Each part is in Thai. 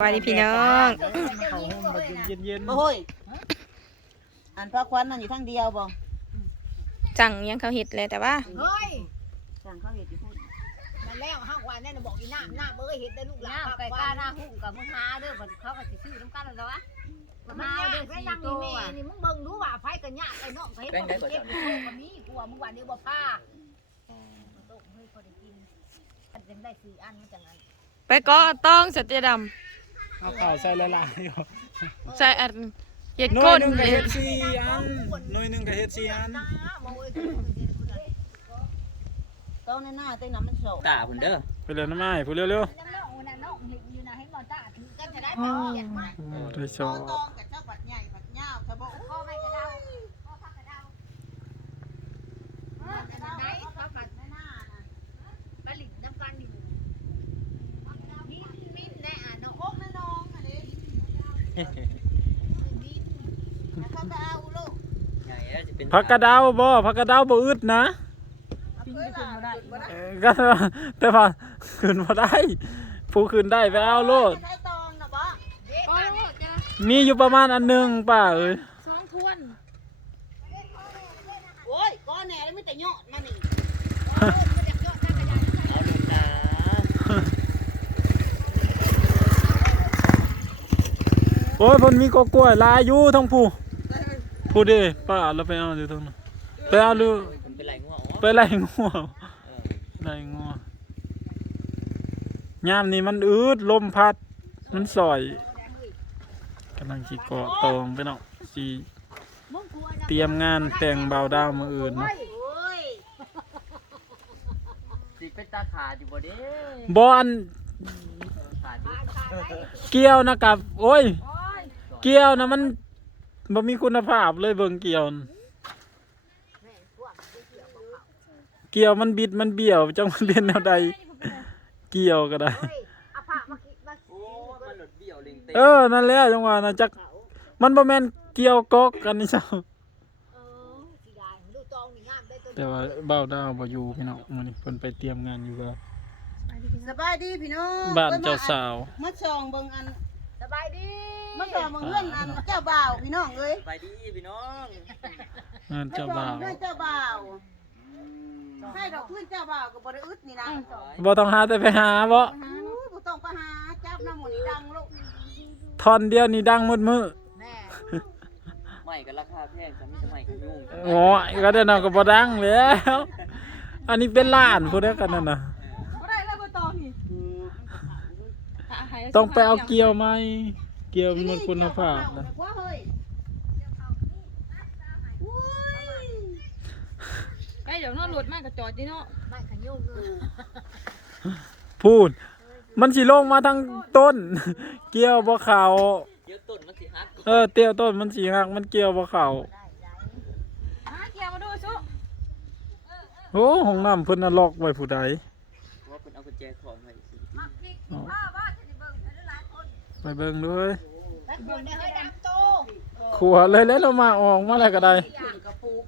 สวัสดีพี่น้องเขาห้องแบบเย็นเย็นบ่เฮ้ยอันพระควันนั่นอยู่ทางเดียวบ่จังยังเขาเห็ดเลยแต่ว่าเฮ้ยสั่งเขาเห็ดอยู่พุ่นมันแล้วห้างวันนั่นน่ะบอกอีน้ำน้ำเอ้ยเห็นได้ลูกหลานน้ำไก่กาหน้าหุ่งกับมึงหาเด้อบัดเขาก็สิซื้อน้ำกันแล้ววะมันมาเอาเอาเด้เด้ออสี่สี่ตัตัววแม่ว่ะนี่มึงเบิ่งรู้ว่าไฟกันยากไอ้น้องก็เห็นบ่เก็บอยู่กับมีกูว่ามึงวันนี้บ่ผ้าตกเฮ้ยพอได้กินอันเป็นได้สี่อันมันจังไงไปก็ต้องเสตียด เอาข่าวใส่ละลายอยู่ำใส่อันเห็ดหน่วก้ยนหนึ่งกับเห็เฮ็ดดสี่อันหน่วยหนึ่งกับเฮ็ดสี่อันน้าบ่เอ้ยต้องในหน้าเต้นน้ำมันโศกตาพุ่นเด้อไปเลยน้ำไม้พูดเร็วน้องน่ะน้องเห็นอยู่นะเห็นบ่ตาถือกันจะได้บ่เห็นไหมๆโอ้ได้ชตออบงตองกับเจ้าปัดใหญ่ปัดยาวซะบ่พ่อไม่กระเดาพ่อพักกระเดาเออกระเดาไหนพ่อปัด ในหน้าน่ะ ปลิดน้ำกันอยู่มิ้นมิ้นแน่อะน้อง พกในน้องอันนี้ มิ้น แล้ว เขาไปเอาลูกไงแล้วจะเป็นผักกระเดาวบ่ผักกระเดาวบ่อึดนะเอาเคยล่ะบ่ได้เอ่อก็แต่ว่าขึ้นมาได้ ผู้ขึ้นได้ไปเอาโลด ใช้ตองน่ะบ่ ก็โลดจ้ะมีอยู่ประมาณอันหนึงป้าเอ้ย สองทวน โอ้ยก้อนแหน่แล้วมีแต่ยอดมานี่ เอาลูกนะ โอ้ยเพิ่นมีกกล้วยหลายอยู่ทั้งผู้ผู้เด้ป้าเราไปเอาอยู่ตรงนั้นไปเอาดูคุณเป็นไรง่วงอ๋อไปไล่งัวเออไล่งัวยามนี้มันอืดลมพัด มันสอยกำลังจีเกาะตองไปเนาะสีเตรียมงานแต่งเบาวดาวมืออื่นเนาะโอ้ยสิเป็นตาขาดอยู่บ่เด้บอนขาดอยู่เกี่ยวนะกับ โอ้ย เกี่ยวนะมันบ่มีคุณภาพเลยเบิ่งเกี่ยวน่ะเกี่ยวมันบิดมันเบี้ยวจังมันเป็นแนวใดเกี่ยวก็ได้เอาผ้ามากิมาโอ้มันหลุดเบี้ยวลิงเต็มเออนั่นแหละจังหวะนะจักมันบ่แม่นเกี่ยวกอกกันนี่เจ้าเออสีดายดูตองนี่งามได้ตัวแต่ว่าเบ้าดาวบ่อยู่พี่น้องมื้อนี้เพิ่นไปเตรียมงานอยู่กับสบายดีพี่น้องบ้านเจ้าสาวมาส่องเบิ่งอัน สบายดีมาส่องเบิ่งเพื่อนอันเจ้าบ่าวพี่น้องเอ้ยไปดีพี่น้องงานมาเจ้าส่องบ่าวเพื่อนเจ้าบ่าวให้ดอกเพื่อนเจ้าบ่าวก็บ่ได้อึดนี่นะบ่ต้องหาแต่ไปหาบ่อู้บ่ต้องไปหาจับน้ำหมูนี่ดังลูกท่อนเดียวนี่ดังหมดมื้อแม่ไม่ก็ราคาแพงจะมีสมัยก็ยุ่งโอ้ยก็ได้นำก็บ่ดังแล้วอันนี้เป็นล้านผู้ใดกันนั่นน่ะ บ่ได้เลยบ่ตองนี่ ต้องไปเอาเกี่ยวไหมเกี่ยวมันหมดคุณภาพนะนะว่าเฮ้ยอุ้ยใกล้เดี๋ยวนอนรถมากกับจอดดิเนาะไม่ขยุ่งเลยพูด มันสิลงมาทางต้น เกี่ยวบ่เข้าเดี๋ยวต้นมันสิหักเออเตี้ยวต้นมันสิหักมันเกี่ยวบ่เข้าหาเกียร์มาดูซุโอ้ห้องน้ำเพิ่นน่ะล็อกไว้ผู้ใดว่าเพิ่นเอากุญแจของไว้สิ ไปเบิ่งด้วยแล้วคนได้ให้ดำโตขัวเลยแล้วเรามาออกมาแล้วก็ได้เครื่องกระปุก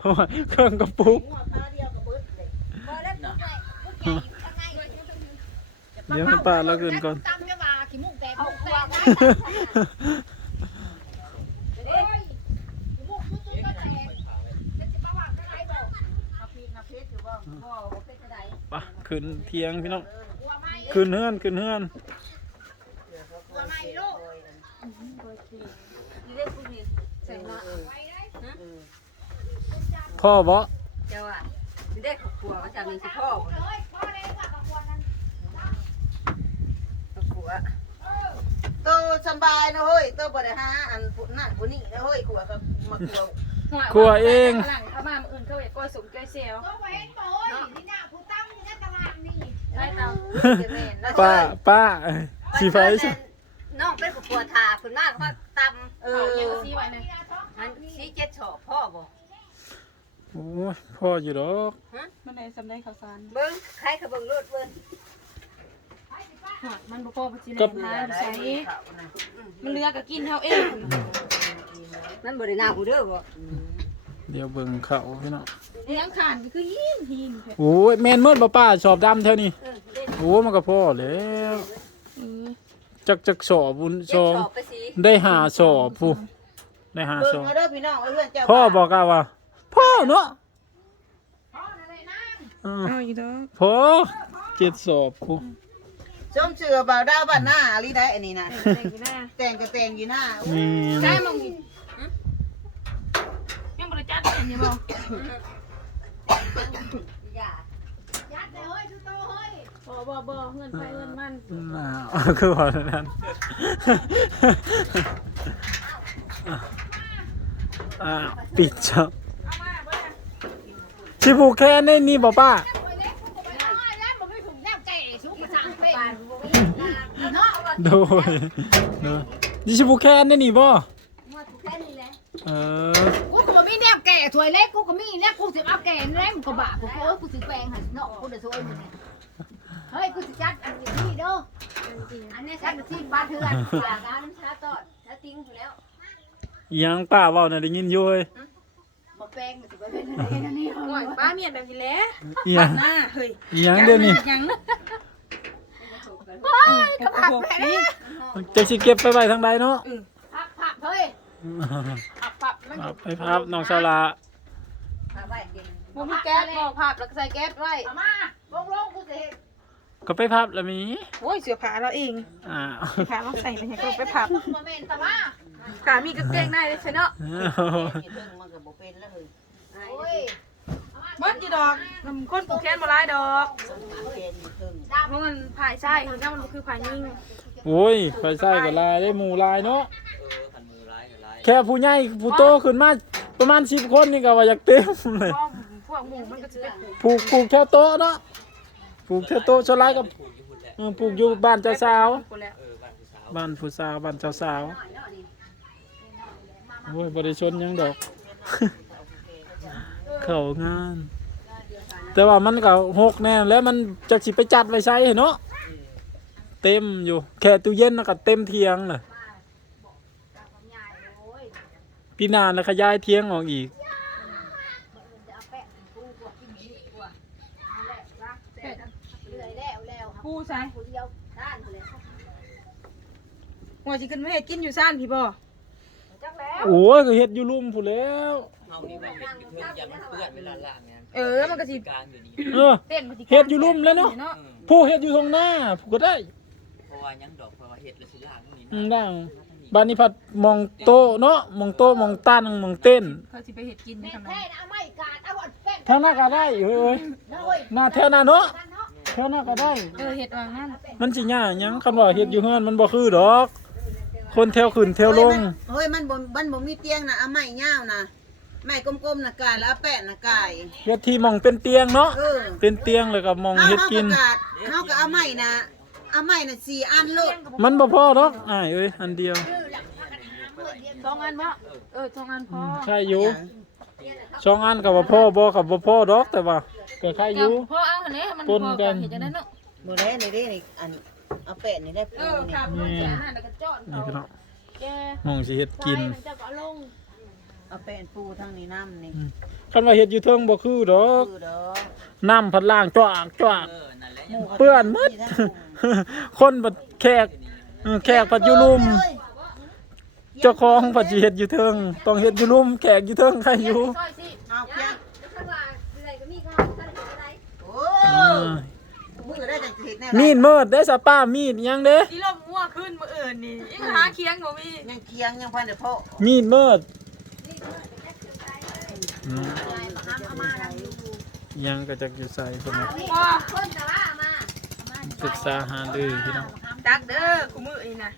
โอ้ยเครื่องกระปุกหัวปลาเดียวกับเบิดเลยพอได้ปุ๊บเลยปุ๊บใหญ่ข้างในเดี๋ยวให้ป้าเราขึ้นก่อนตั้งแค่ว่าขี้มุกแตกมุกแตกนะเฮ้ยขี้มุกมุกมุกก็แตกจะจะมาว่าอะไรบอกเอาพีกเอาเพชรอยู่บ่บ่บ่เพชรจะได้ไปขึ้นเทียงพี่น้องกลัวไหมขึ้นเฮือนขึ้นเฮือน กลัวไหมลูก พ่อบ่เจ้าอะสิได้ขอบครัวก็จะมีสิพ่อเฮ้ยพ่อได้ว่ากับกวนนั้นขอบครัวโตสำบายนะเฮ้ยโตบ่ได้หาอันผู้นั่นผู้นี่นะเฮ้ยขัวก็มาขัวครัวเองหลังเข้ามามื้ออื่นเขาอยากก้อยสุกก้อยเซลตัวเห็นโอ้ยนี่น่ะผู้ตั้งนี่ตารางนี่ได้เตาเดี๋ยวแม่นแล้วป้าป้าเอ้ยสิไฟซะน้องเป็นขอบครัวทาเพิ่นมากว่าตเอเอาอเกียร์ซีไว้เลยำมันสีเจ็ดชอบพ่อบ่โอ้ยพ่ออยู่ดอกมันได้สำได้ข้าวสารเบิ่งใครเขาเบิ่งรถเบิ่งหอดมันบ่พอบ่สิได้ทานใช้มันเหลือก็กินเฮาเอง มันบ่ได้น่ากูเด้อบ่เดี๋ยวเบิ่งเขาพี่น้องเลี้ยงขานก็คือหินหินแท้โอ้ยแม่นมืดบ่ป้าชอบดำเท่านี้เออเด้โอ้มันก็พอแล้วเออจักจักสอบบุญเจ็สบองสอบไปสิได้หาสอบผู้ได้หาเบิ่สงอบเอาเด้อพี่น้องเอาเรื่องเจ้าพ่อบอกกนว่า พ่อเนาะอืมเอาอีดอกพ่อเจ็ดสอบผู้ชมเสือบ่าวดาวบ้านหน้าอะไรได้อันนี้นะแต่งอยู่หน้าแต่งก็แต่งอยู่หน้านี่ได้มองอีกยังบ่ได้จัดเห็นอยู่บ่อย่าบ่บ่บ่เฮือนไปเฮือนมันน่าคือว่านั้นอ่าปิดจ้ะชิบูแค่ในนี่บ่ป้า โดยเนอะนี่ชิบูแค่ในนี่บ่แค่นี้แหละเออ กูก็บ่มีแนวแก่ถวยเล็กกูก็มีเนี่ยกูสิเอาแก่นี่แหละมึงก็บากูโอ้ยกูสิแปลงให้เนาะกูจะสวยมึงเนี่ยเฮ้ยกูสิจัดอันนี้เด้ออันนี้จัใส่ดที่บ้านเถื่อนอยากเอาน้ำชาตอดแล้วติ้งอยู่แล้วอิหยังป้าเว้าน่ะได้ยินอยู่เว้ยบ่ แปลงมันสิบ่เป็นอะไรนั่นนี่โอ้ยป้าเมียนแบบนี้แหละอิหยังหน้าเฮ้ยอิหยังเดี๋ยวนี้ยังกระพักแม่นี่จะสิเก็บไปไว้ทางใดเนาะพักพักเฮ้ยอับปับมันเอาไปพับน้องสาลาเอาไว้เย็นบ่มีแก๊สบ่ผับแล้วก็ใส่แก๊สไว้เอามาลงลงกูสิก็ไปพับแล้วมีโอ้ยเสื้อผ้าเราเองอ่าผ้าเราใส่ไปให้ก็ไปผับบ่แม่นตะมาขามีกางเกงในเลยใช่เนาะเทิงมันก็บ่เนเฮ้ยโอ้ย เบิดอยู่ดอกนำคนผูกแขนบ่หลายดอกเป็นอยู่เทิงเพราะมันผายใช่คือมันคือผายยิงโอ้ยไปใส่กับลายได้หมู่ลายเนาะเออขันมือร้ายกับร้ายแค่ผู้ใหญ่ผู้โตขึ้นมาประมาณ10คนนี่ก็ว่าอยากเต็มเลยเพราะพวกหมูมันก็จะไปผูกผูกผูกแค่โต๊ะเนาะผูกแค่โต๊ะชนลายกับผูกอยู่หุ่นแหละเออผูกอยู่บ้านเจ้าสาวกูแล้วเออบ้านผู้สาวบ้านผู้สาวบ้านเจ้าสาวโอ้ยบริชนหยังดอก เข้างาน แต่ว่ามันก็หกแน่แล้วมันจะสิไปจัดไว้ใช้เนาะเต็มอยู่แค่ตู้เย็นน่ะก็เต็มเทียงเลยปีหนานแล้วขยายเทียงออกอีกเลยแล้วแล้วผู้ใช่กูเดียวด้านเลยหัวสิขึ้นมาเฮ็ดกินอยู่ซ่านพี่บ่จักแล้วโอ้ยก็เฮ็ดอยู่ลุ่มผู้นแล้ว เฮานี่มันเป็นเพื่อนอย่ามันเปื้อนเวลาล่างไงเออมันก็สิกลางอยู่นี่เออ เต้นมันสิเฮ็ดอยู่ลุ่มแล้วเนาะ เออผู้เฮ็ดอยู่ตรงหน้าผู้ก็ได้เพราะว่ายังดอกเพราะว่าเฮ็ดแล้วสิล่างนี่อืมนะดังบ้านนี้พัดมองโต๊ะเนาะมองโต๊ะมองตั้งมองเต้นเขาสิไปเฮ็ดกินแม่ทางแท้นั้นนะไม่กาดเอาอันเป็นเท่านั้นก็ได้เอ้ยเอ้ยนะเว้ยหน้าแถวหน้าเนาะนั่นเนาะแถวหน้าก็ได้ เออเฮ็ดว่างั้นมันสิยากหยังคันว่าเฮ็ดอยู่เฮือนมันบ่คือดอก คนแถวขึ้นแถวลง เฮ้ยมันบ่มันบ่มีเตียงนะเอาไม้ยาวนะ ไม้กลมๆนะกายแล้วเอาแปะนะกายเฮ็ดที่หมองเป็นเตียงเนาะเออเป็นเตียงแล้วก็หมองเฮาเฮ็ดเฮากินก็กาดเฮาก็เอาไม้นะเอาไม้น่ะสี่อันโลดมันบ่พอดอกอ้ายเอ้ยอันเดียวสองอันบ่เออสองอันพอใช่อยู่สองอันก็บ่พอบ่ก็บ่พอดอกแต่ว่าก็ใครอยู่พอเอาอันนี้มันปพอนกักัน นเฮ็ดจังได๋เนาะบ่ได้นี่เด้นี่อันเอาแปะนี่ได้ปูเออนี่ครับมันจะนั่นแล้วก็จอดนี่เขาพี่น้องแกหมองสิเฮ็ดกิน มันจะก็เอาลง เอาแปะปูทางนี้น้ำนี่คันว่าเฮ็ดอยู่เทิงบ่คือดอกคือดอกน้ำพัดล่างจ้วกจ้วกเออนั่นแหละหมู่ขาเปื้อนหมดที่ทางปูคนบัดแขกเออแขกปัดอยู่ลุมเจ้าของปัดสิเฮ็ดอยู่เทิงต้องเฮ็ดอยู่ลุมแขกอยู่เทิงใครอยู่ซอยสิเอาเพียงถ้าว่าอะไรก็มีข้าวถ้าอะไรโอ้เออมือได้จังสิเฮ็ดแนวมีดเมิดได้สะป้ามีดยังเด้อีลมงัวขึ้นมื้ออื่นนี่อีหาเคียงบ่มียังเคียงยังพันเด้อพ่อมีดเมิดอืม ยังก็จักอยู่ใส่คนน่ะพอคนแต่ว่ามาปรึกษาหารือพี่น้องดักเด้อกูมื้อนี้นะ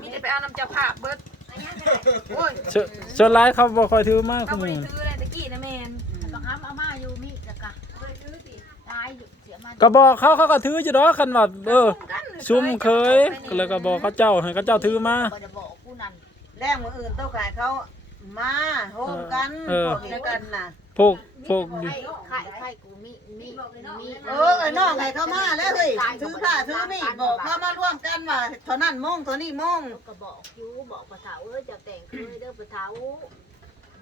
มีแต่ไปเอาน้ำเจ้าภาพเบิดโอ้ยเชส่วนหลายเขาบ่ค่อยถือมากเขาคุบ่มืได้อซื้ออะไรตะกี้นะแม่นบังคับอาม่าอยู่มีจะกะตายอยู่เสียมันก็บอกเขาเขาก็ถืออยู่ดอกคันว่าเออ ซุ่มเคยก็เลยก็บอกเขาเจ้าให้เขาเจ้าถือมาบ่ได้บอกกูนั่นแรกมืออื่นต้องขายเขา มาโฮมกันเออ พวกเห็นกันน่ะพวกพวกไข่ไข่ไข่กูมีมีมีเออไอ้น้องไงเขามาแล้วเฮ้ยถือผ้าถือมีดบอกเขามาร่วมกันว่าเท่านั้นโมงเท่านี้โมงก็บอกอยู่บอกปะเถาเอ้ยจะแต่งเคยเด้อปะเถา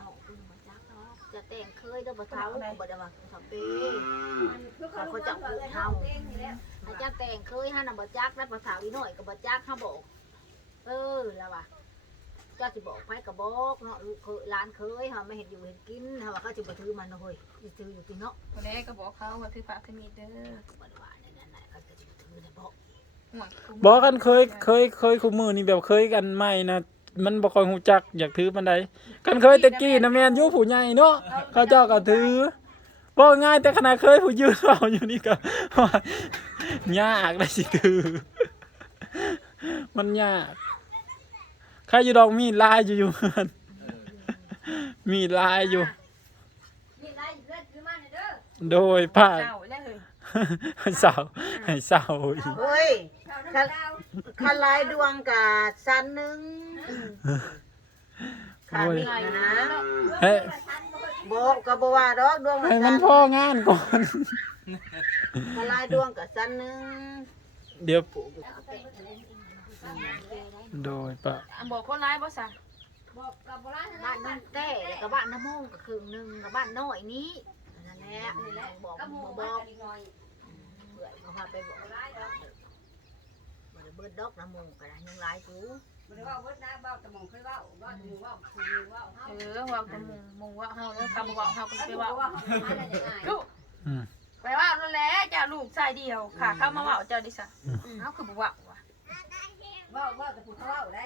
น้องกูมาจักเนาะจะแต่งเคยเด้อปะเถาบ่ได้ว่าทำปีเขาก็จะพูดเฮาอาจารย์แต่งเคยฮะน่ะบ่จักแล้วปะเถาอีน้อยก็บ่จักเฮาบอกอแล้วว่ะเจ้าสิบอกไปก็บอกเนาะลูกเคยร้านเคยเฮาไม่เห็นอยู่เห็นกินเฮาว่าเขาสิบ่ถือมันเนาะเฮ้ยสิถืออยู่ที่เนาะคนแรกก็บอกเขาว่าถือฝากถือมีดเด้อบ่ได้ว่านั่นน่ะเขาจะถือได้บอกห่วงคุมบอกกันเคยเคยเคยคู่มือนี่แบบเคยกันใหม่นะมันบ่ค่อยฮู้จักอยากถือปานใดกันเคยแตะกี้นะแม่นอยู่ผู้ใหญ่เนาะเขาเจ้าก็ถือบ่ง่ายแต่ขนาดเคยผู้ยืนเว้าอยู่นี่ก็ว่ายากได้สิถือมันยาก ใครอยู่ดอกมีดลายอยู่อยู่เฮือนมีดลายอยู่นี่ไล่เลือดคือมันเด้อโดยผ้าเจ้าแล้วเลยให้เศร้าให้เศร้าอีก เฮ้ยเท่านั้นเจ้าคันลายดวงกะสั้นหนึงขาดโอ้ยนี่นะเฮ้ยบอกก็บ่ว่าดอกดวงมันให้มัสั้นนพ่องานก่อน คันลายดวงกะสั้นหนึงเดี๋ยว โดยปะอะบอกคนร้ายบ่ซะบอกกับโบราณบ้านน้องเต้แล้วก็บ้านน้ำมงก็ครึ่งหนึงกับบ้านน้อยนี้นั่นแหละนี่แหละบอกกับหมูบ่บบ้าอนกกันอีกหน่อยเผื่อเขาพาไปบอกบ่ได้เบิดดอกน้ำมงก็ได้ยังหลายอยู่บ่ได้ว่าเบิดนะเว้าแต่หมองเคยเว้าว่าหมู่เว้าคือหมู่เว้าเฮาเออว่าแต่มุงมุงว่าเฮาแล้วคำว่าเฮาก็ถ้าไปดูว่าว่าเฮาหาได้ยังไงลูกอืมไปว่านั่นแหละจ้าลูกชายเดียวค่ะ เข้ามาเว่าเจ้าดิซะเฮาคือบ่ว่า ว่ะเว้าเว้าแต่ผู้เขาเว้าได้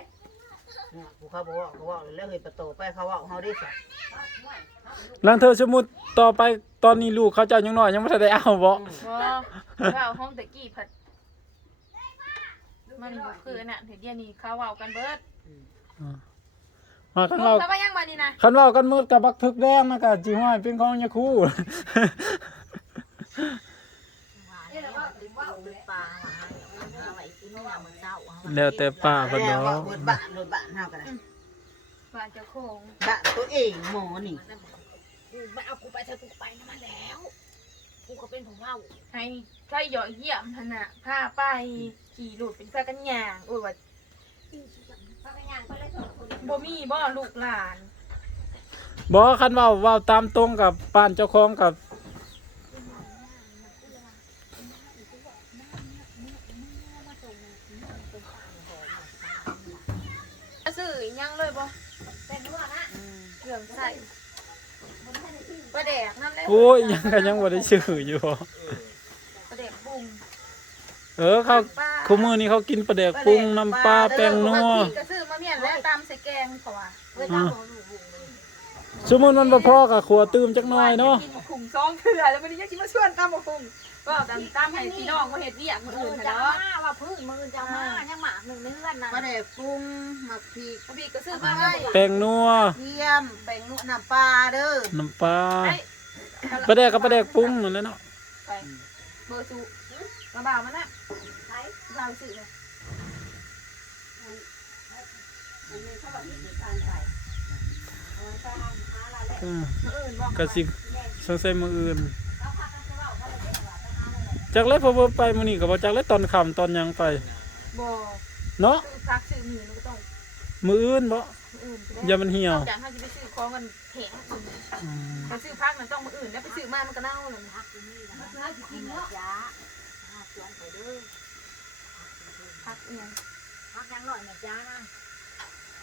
เนี่ยผู้เขาบอกว่าเขาบอกแล้วเฮ้ยประตูไปเขาว่าเฮาได้ซะห่วยเฮาเป็นลูกหลังเธอสมมุติต่อไปตอนนี้ลูกเขาเจ้ายังน้อยยังไม่ทันได้เอาบ่บ่ว่าห้องตะกี้ผัดมันบ่คือน่ะเดี๋ยวเดี๋ยวนี้เขาเว้ากันเบิดมาคันลูเรากเขาว่ายังบัดนี้นะคันเรากันมืดกับบักทึกแดงนะก็จิห้อยเป็นของยาคู แล้วแต่ป้าเพิ่นแล้วเนาะเบิดบ้านรถบ้านเฮาก็ได้บ้านเจ้าโคงบ้านตัวเองหมอนี่กูไม่เอากูไปเถอกูไปนะมันแล้ว กูก็เป็นของเราให้ใครเหยาะเยี่ยมหั่นน่ะพาไปขี่รถเป็นพากันย่างโอ้ยว่าบ่มีบ่ลูกหลานบ่คันเว้าเว้าตามตรงกับป้านเจ้าของกับ อะซื้ออีหยังเลยบ่ เป็นหัวนะ เค รื่องใส่ปลาแดกนั่นแหละโอ้ยยังก็ยังบ่ได้ชื่ออยู่ปลาแดกปรุงเออเขาปลาคู่มือนี้เขากินปลาแดกปรุงน้ำปลาแป้งนัวบางทีก็ซื้อมาเมียนแล้วตามใส่แกงเขาว่าเวลาของลูกๆเลยสมมุติมันบ่พอก็ขัวตื้มจักหน่อยเนาะกินขุ่มซองเถื่อแล้ววันนี้ยังคิดว่าชวนตามมาคุ่ม ก็ตามตามให้พี่น้องมาเฮ็ดเวียกมื้อมือื่อนนะจะเนาะมาว่าพื้นมือจะมายังหมากหนึ่งเนื้อนนั่นบ่ได้ปรุงหมักพริกพี่ก็ซื้อมาให้แป้งนัวเทียมแป้งนุ่น้ำปลาเด้อน้ำปลาไอ้ปลาแดกกับปลาแดกปรุงนั่นแหละเนาะไปเบอร์สูมาบ่าวมันน่ะใช้บ่าวซื้อเลยอันนี้เขาว่าที่มีการใส่เอาไว้ไปหาหาอะไรแหละอืมมื้ออื่นบ่ก็สิสงสัยมื้ออื่น จักเลยพอบ่ไปมื้อนี้ก็บ่จักเลยตอนค่ำตอนหยังไปบ่เนาะซื้อพักซื้อมีมันก็ต้องมื้ออื่นบ่มื้ออื่นไปอย่ามันเหี่ยวจากถ้าจะไปซื้อของกันแพงอืมถ้าซื้อพักมันต้องมื้ออื่นแล้วไปซื้อมามันก็เน่าเลยพักที่นี่นะมันน่าสิกินเนื้เนาะจ้าชวนไปเด้อพักอีหยังพักยังหน่อยนะจ้านะ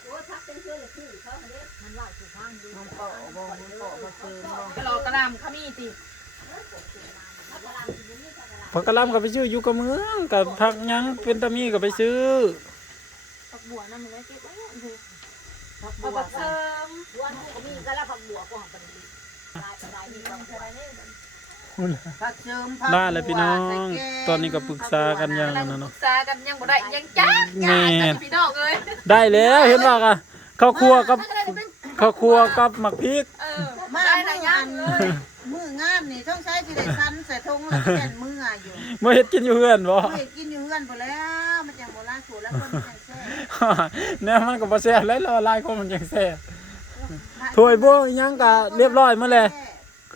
โอ้ยพักเป็นเพื่อนเลยคือเขาเด้อมันว่าสุพังดูน้องเปาะบ่น้องเปาะบ่ซื้อบ่กะลอกระลำขมีติ ผักกะหล่ำก็ไปซื้ออยู่กับเมืองกับผักหยังเป็นตะมีก็ไปซื้อ ผักบัวนั่นมันได้เก็บไว้อยู่ผักเอาบัวบักเสริมด้วนก็มีก็แล้วผักบัวก็ของกันดีลายลายมีความอะไรเนี่ยผักเสริมผักได้แล้วพี่น้องบัวใส่แกงตอนนี้ก็ปรึกษากันอย่างกำลันั้งนปรึเนาะกษากันยังบ่ได้ยังจ้าแม่ จ้าจ้าพี่น้องเอ้ยได้แล้วเห็นว่าก็ข้าวครัวกับข้าวครัวกับหมักพริก เออมาได้มื้ละอยัอังนเลย มื้องานนี่ต้องใช้สิได้ซันใส่ถุงแล้วแก่นมื้ออยู่บ่เฮ็ดกินอยู่เฮือนบ่เฮ้ยกินอยู่เฮือนพุ่นแล้วมันจังบ่ล้างถูแล้วคนมันจังแซ่บแน่มันก็บ่แซ่บแล้วละลายคนมันจังแซ่บถ้วยบ่อีหยังก็เรียบร้อยหมาแล้ว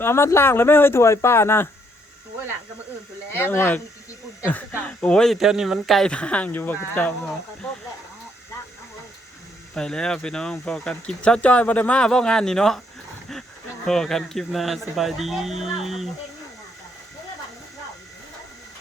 เอามาล้างแล้วไม่ให้ถ้วยป้านะโอ้ยหลังก็มาอื่นพุ่นแล้วโอ้ยหลังกินกี่ปุ่นจักคือเก่าโอ้ยแถวนี้มันไกลทางอยู่บ่เจ้าเนาะกระต้มแล้วดักเอาเลย ไปแล้วพี่น้องพอกันคลิปเช้าจ้อยบ่ได้มาบ่งานนี่เนาะ พอกันคลิปหน้าสบายดี